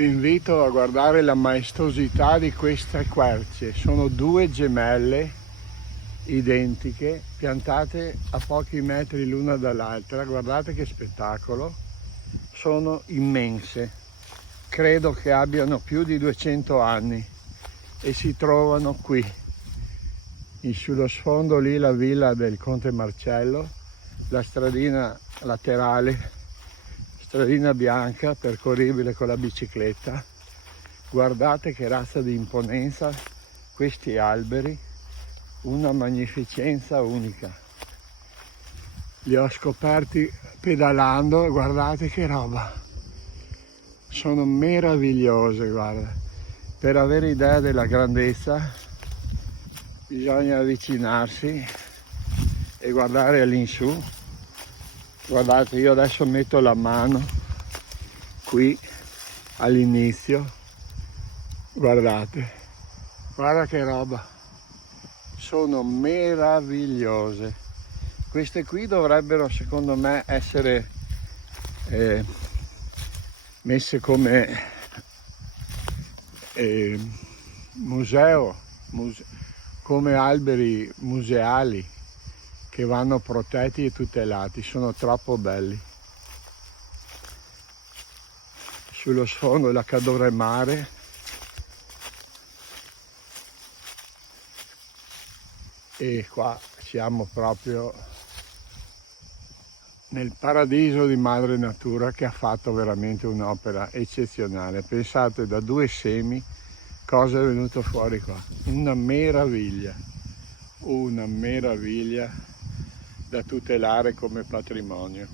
Vi invito a guardare la maestosità di queste querce. Sono due gemelle identiche piantate a pochi metri l'una dall'altra. Guardate che spettacolo, sono immense, credo che abbiano più di 200 anni e si trovano qui sullo sfondo lì la villa del conte Marcello, la stradina laterale, stradina bianca percorribile con la bicicletta. Guardate che razza di imponenza questi alberi, una magnificenza unica. Li ho scoperti pedalando, guardate che roba, sono meravigliose, guarda. Per avere idea della grandezza bisogna avvicinarsi e guardare all'insù. Guardate, io adesso metto la mano qui all'inizio, guardate, guarda che roba, sono meravigliose. Queste qui dovrebbero secondo me essere messe come come alberi museali che vanno protetti e tutelati, sono troppo belli. Sullo sfondo la Cadore Mare, e qua siamo proprio nel paradiso di Madre Natura, che ha fatto veramente un'opera eccezionale. Pensate, da due semi cosa è venuto fuori qua, una meraviglia da tutelare come patrimonio.